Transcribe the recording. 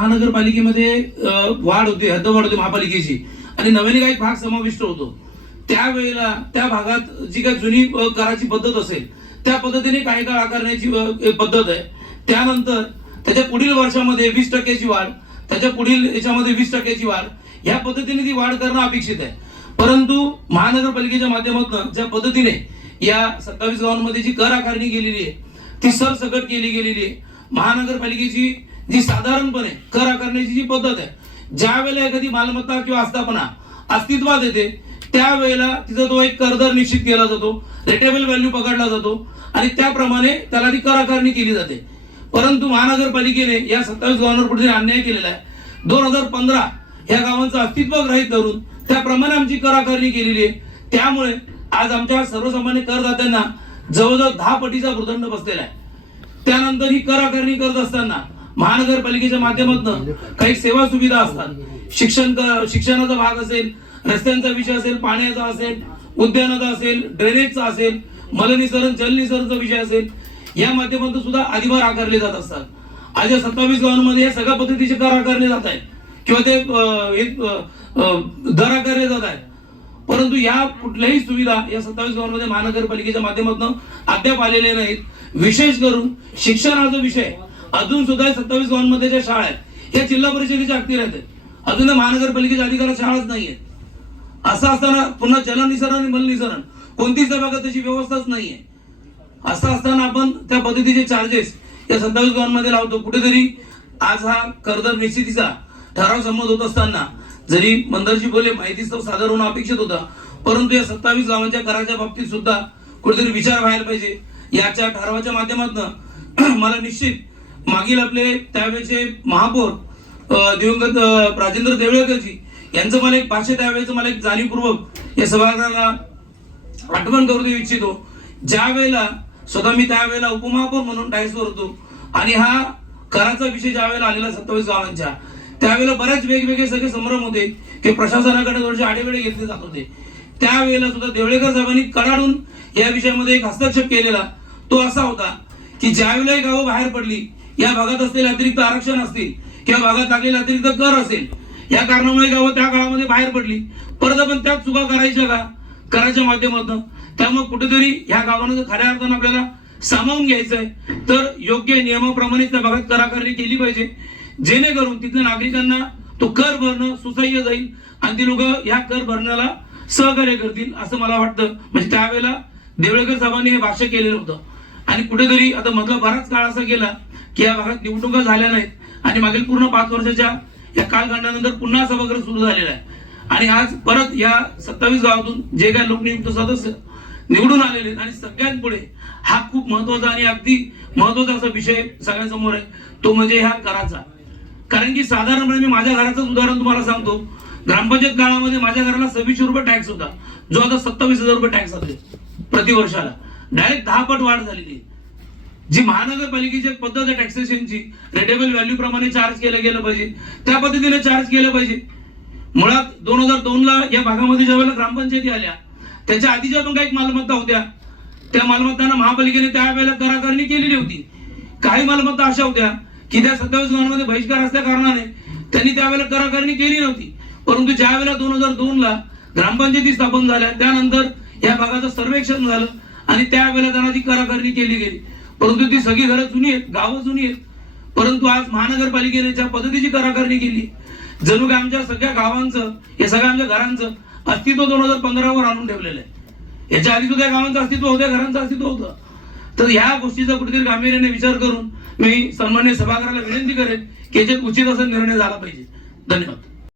महानगरपालिकेमध्ये वाढ होती, हद्दवाढ होती महापालिकेची आणि नव्याने काही भाग समाविष्ट होतो, त्यावेळेला त्या भागात जी काही जुनी कराची पद्धत असेल त्या पद्धतीने काही काळ आकारण्याची पद्धत आहे. त्यानंतर त्याच्या पुढील वर्षामध्ये 20% वाढ, त्याच्या पुढील याच्यामध्ये 20% वाढ, ह्या पद्धतीने ती वाढ करणं अपेक्षित आहे. परंतु महानगरपालिकेच्या माध्यमातून ज्या पद्धतीने या 27 गावांमध्ये जी कर आकारणी केलेली आहे ती सरसकट केली गेलेली आहे. महानगरपालिकेची जी साधारणपणे कर आकारण्याची जी पद्धत आहे, ज्या वेळेला एखादी मालमत्ता किंवा आस्थापना अस्तित्वात येते त्यावेळेला तिचा तो एक करदर निश्चित केला जातो, रेटेबल व्हॅल्यू पकडला जातो आणि त्याप्रमाणे त्याला ती कर आकारणी केली जाते. परंतु महानगरपालिकेने या 27 गावांवर कुठेतरी अन्याय केलेला आहे. 2015 या गावांचं अस्तित्व गृहीत धरून त्याप्रमाणे आमची कर आकारणी केलेली आहे. त्यामुळे आज आमच्या सर्वसामान्य करदात्यांना जवळजवळ 10 पटीचा भूर्दंड बसलेला आहे. त्यानंतर ही कर आकारणी करत असताना महानगरपालिकेच्या माध्यमातून काही सेवा सुविधा असतात, शिक्षणाचा भाग असेल, रस्त्यांचा विषय असेल, पाण्याचा असेल, उद्यानाचा असेल, ड्रेनेजचा असेल, मलनिसरण जलनिसरणचा विषय असेल, या माध्यमातून सुद्धा अधिभार आकारले जात असतात. आज या 27 गावांमध्ये या सगळ्या पद्धतीचे कर आकारले जात आहेत किंवा ते दर आकारले जात आहेत. परंतु या कुठल्याही सुविधा या 27 गावांमध्ये महानगरपालिकेच्या माध्यमातून अद्याप आलेले नाहीत. विशेष करून शिक्षणाचा विषय अजून सुद्धा 27 गावांमध्ये ज्या शाळा आहेत या जिल्हा परिषदेच्या अखत्यारीत आहेत. अजून महानगरपालिकेच्या अधिकारात शाळाच नाहीये. असं असताना पुन्हा जलनिसरण आणि मलनिसरण कोणतीच त्या भागात त्याची व्यवस्थाच नाहीये. असं असताना आपण त्या पद्धतीचे चार्जेस या 27 गावांमध्ये लावतो. कुठेतरी आज हा करदर निश्चितीचा ठराव संमत होत असताना जरी मंदारजी बोले माहितीच तो सादर होणं अपेक्षित होता, परंतु या 27 गावांच्या कराच्या बाबतीत सुद्धा कुठेतरी विचार व्हायला पाहिजे. याच्या ठरावाच्या माध्यमातून मला निश्चित मागील आपले त्यावेळेचे महापौर दिवंगत राजेंद्र देवळेकरजी यांचं मला एक भाषण त्यावेळेचं मला एक जाणीवपूर्वक या सभागृहाला आठवण करू देऊ इच्छितो. ज्या वेळेला स्वतः मी त्यावेळेला उपमहापौर म्हणून डायसवर होतो आणि हा कराचा विषय ज्या वेळेला आलेला 27 गावांच्या, त्यावेळेला बऱ्याच वेगवेगळे सगळे संभ्रम होते की प्रशासनाकडे थोडेसे आडेवेळे घेतले जात होते. त्यावेळेला सुद्धा देवळेकर साहेबांनी कडाडून या विषयामध्ये एक हस्तक्षेप केलेला. तो असा होता की ज्या वेळेला गावं बाहेर पडली, या भागात असलेले अतिरिक्त आरक्षण असतील किंवा भागात लागलेला अतिरिक्त कर असेल, या कारणामुळे गावं त्या काळामध्ये बाहेर पडली. परत आपण त्याच चुका करायच्या का कराच्या माध्यमातून. त्यामुळे कुठेतरी ह्या गावांना खऱ्या अर्थानं आपल्याला सामावून घ्यायचंय तर योग्य नियमाप्रमाणे त्या भागात कर आकारणी केली पाहिजे, जेणेकरून तिथल्या नागरिकांना तो कर भरणं सुसह्य जाईल आणि ती लोक ह्या कर भरण्याला सहकार्य करतील असं मला वाटतं. म्हणजे त्यावेळेला देवळेकर साहेबांनी हे भाष्य केलेलं होतं. आणि कुठेतरी आता मधला बराच काळ असा गेला की या भागात निवडणुका झाल्या नाहीत आणि मागील पूर्ण 5 वर्षाच्या या कालखंडानंतर पुन्हा सभागृह सुरू झालेला आहे. आणि आज परत या 27 गावातून जे काही लोकनियुक्त सदस्य निवडून आलेले आहेत आणि सगळ्यात पुढे हा खूप महत्वाचा आणि अगदी महत्वाचा असा विषय सगळ्यांसमोर आहे, तो म्हणजे ह्या कराचा. कारण की साधारणपणे मी माझ्या घराचंच उदाहरण तुम्हाला सांगतो. ग्रामपंचायत काळामध्ये माझ्या घराला 2600 रुपये टॅक्स होता, जो आता 27,000 रुपये टॅक्स असेल प्रति वर्षाला. डायरेक्ट 10 पट वाढ झालेली. जी महानगरपालिकेची पद्धत आहे टॅक्सेशनची, रेटेबल व्हॅल्यू प्रमाणे चार्ज केलं गेलं पाहिजे, त्या पद्धतीने चार्ज केलं पाहिजे. मुळात 2002 ला या भागामध्ये ज्यावेळेला ग्रामपंचायती आल्या त्याच्या आधीच्या पण काही मालमत्ता होत्या. त्या मालमत्तांना महापालिकेने त्यावेळेला कर आकारणी केलेली होती. काही मालमत्ता अशा होत्या की त्या 27 गावांमध्ये बहिष्कार असल्या कारणाने त्यांनी त्यावेळेला कर आकारणी केली नव्हती. परंतु ज्या वेळेला 2002 ला ग्रामपंचायती स्थापन झाल्या त्यानंतर या भागाचं सर्वेक्षण झालं आणि त्यावेळेला त्यांना ती कर आकारणी केली गेली. परंतु ती सगळी घरं जुनी आहेत, गावं जुनी आहेत. परंतु आज महानगरपालिकेने ज्या पद्धतीची कर आकारणी केली, जणू काय आमच्या सगळ्या गावांचं, या सगळ्या आमच्या घरांचं अस्तित्व 2015 वर आणून ठेवलेलं आहे. याच्या आधी सुद्धा गावांचं अस्तित्व होतं, घरांचं अस्तित्व होतं. तर ह्या गोष्टीचा कुठेतरी गांभीर्याने विचार करून मी सन्माननीय सभागृहाला विनंती करेन की याच्यात उचित असा निर्णय झाला पाहिजे. धन्यवाद.